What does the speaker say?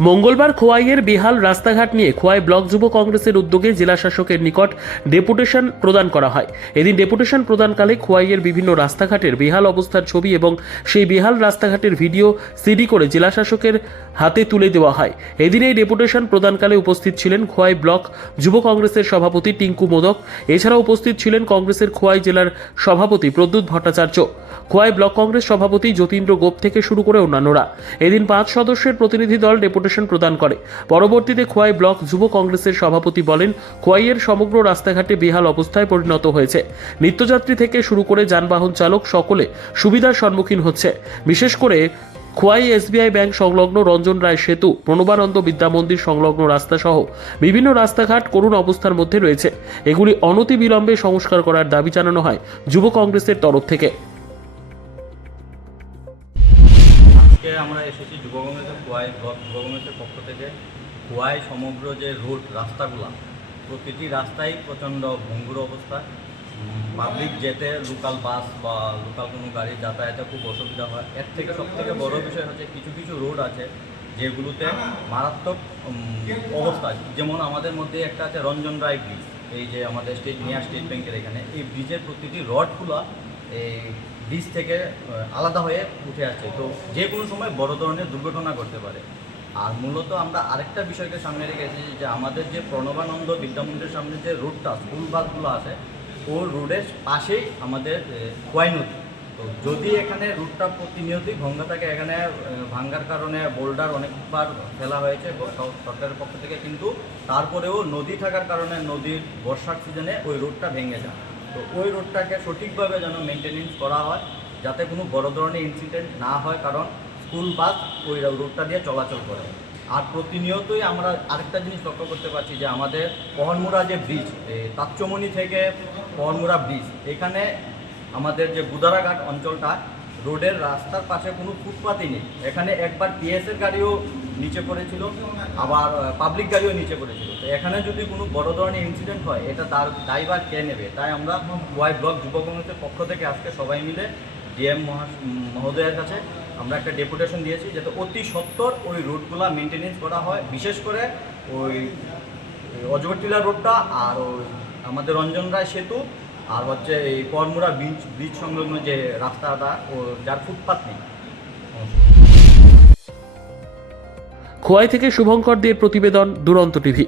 মঙ্গলবার খোয়াইয়ের বেহাল রাস্তাঘাট নিয়ে খোয়াই ব্লক যুব কংগ্রেসের উদ্যোগে জেলা শাসকের নিকট ডেপুটেশন প্রদান করা হয়। এদিন ডেপুটেশন প্রদানকালে খোয়াইয়ের বিভিন্ন রাস্তাঘাটের বেহাল অবস্থার ছবি এবং সেই বেহাল রাস্তাঘাটের ভিডিও সিডি করে জেলা শাসকের হাতে তুলে দেওয়া হয়। এদিন এই ডেপুটেশন প্রদানকালে উপস্থিত ছিলেন খোয়াই ব্লক যুব কংগ্রেসের সভাপতি টিঙ্কু মোদক। এছাড়াও উপস্থিত ছিলেন কংগ্রেসের খোয়াই জেলার সভাপতি প্রদ্যুৎ ভট্টাচার্য। খোয়াই ব্লক কংগ্রেস সভাপতি যতীন্দ্র গোপ থেকে শুরু করে অন্যান্যরা। এদিন পাঁচ সদস্যের প্রতিনিধি দল ডেপুটেশন প্রদান করে। পরবর্তীতে খোয়াই ব্লক যুব কংগ্রেসের সভাপতি বলেন, খোয়াইয়ের সমগ্র রাস্তাঘাটে বেহাল অবস্থায় পরিণত হয়েছে। নিত্যযাত্রী থেকে শুরু করে যানবাহন চালক সকলে সুবিধার সম্মুখীন হচ্ছে। বিশেষ করে খোয়াই এসবিআই ব্যাংক সংলগ্ন রঞ্জন রায় সেতু, প্রণবানন্দ বিদ্যা মন্দির সংলগ্ন রাস্তা সহ বিভিন্ন রাস্তাঘাট করুণ অবস্থার মধ্যে রয়েছে। এগুলি অনতি বিলম্বে সংস্কার করার দাবি জানানো হয় যুব কংগ্রেসের তরফ থেকে। আমরা এসেছি যুব কংগ্রেসের কুয়াই ব্লক যুব কংগ্রেসের পক্ষ থেকে। কুয়াই সমগ্র যে রোড রাস্তাগুলো, প্রতিটি রাস্তাই প্রচণ্ড ভঙ্গুর অবস্থা। পাবলিক যেতে লোকাল বাস বা লোকাল কোনো গাড়ি যাতায়াতে খুব অসুবিধা হয়। এর থেকে সব থেকে বড় বিষয় হচ্ছে কিছু কিছু রোড আছে যেগুলোতে মারাত্মক অবস্থা যেমন আমাদের মধ্যে একটা আছে রঞ্জন রায় ব্রিজ এই যে আমাদের স্টেট নিয়ার স্টেট ব্যাংকের এখানে। এই ব্রিজের প্রতিটি রডগুলো এই ব্রিজ থেকে আলাদা হয়ে উঠে আসছে। তো যে কোনো সময় বড় ধরনের দুর্ঘটনা ঘটতে পারে। আর মূলত আমরা আরেকটা বিষয়কে সামনে রেখেছি যে আমাদের যে প্রণবানন্দ বিদ্যামন্দিরের সামনে যে রোডটা, স্কুল বাসগুলো আছে, ও রোডের পাশেই আমাদের খোয়াই নদী। তো যদি এখানে রুটটা প্রতিনিয়তই ভঙ্গা থাকে, এখানে ভাঙ্গার কারণে বোল্ডার অনেকবার ফেলা হয়েছে সরকারের পক্ষ থেকে, কিন্তু তারপরেও নদী থাকার কারণে নদীর বর্ষার সিজনে ওই রুটটা ভেঙে যায়। তো ওই রোডটাকে সঠিকভাবে যেন মেনটেনেন্স করা হয়, যাতে কোনো বড় ধরনের ইনসিডেন্ট না হয়, কারণ স্কুল বাস ওই রোডটা দিয়ে চলাচল করে। আর প্রতিনিয়তই আমরা আরেকটা জিনিস লক্ষ্য করতে পারছি যে আমাদের পহনমুড়া যে ব্রিজ তাচ্চমণি থেকে পহনমুড়া ব্রিজ এখানে আমাদের যে বুদারাঘাট অঞ্চলটা রোডের রাস্তার পাশে কোনো ফুটপাতই নেই। এখানে একবার টিএসের গাড়িও নিচে পড়েছিল, আবার পাবলিক গাড়িও নিচে পড়েছিল। তো এখানে যদি কোনো বড় ধরনের ইনসিডেন্ট হয়, এটা তার দায়ভার কে নেবে? তাই আমরা ওয়াই ব্লক যুব কংগ্রেসের পক্ষ থেকে আজকে সবাই মিলে ডিএম মহোদয়ের কাছে আমরা একটা ডেপুটেশন দিয়েছি, যাতে অতি সত্বর ওই রোডগুলো মেনটেনেন্স করা হয়। বিশেষ করে ওই অজগরটিলা রোডটা আর ওই আমাদের রঞ্জন রায় সেতু আর হচ্ছে এই পরমুরা ব্রিজ ব্রিজ সংলগ্ন যে রাস্তাটা, ও, যার ফুটপাত নেই। খোয়াই থেকে শুভঙ্কর দের প্রতিবেদন দুরন্ত টিভি।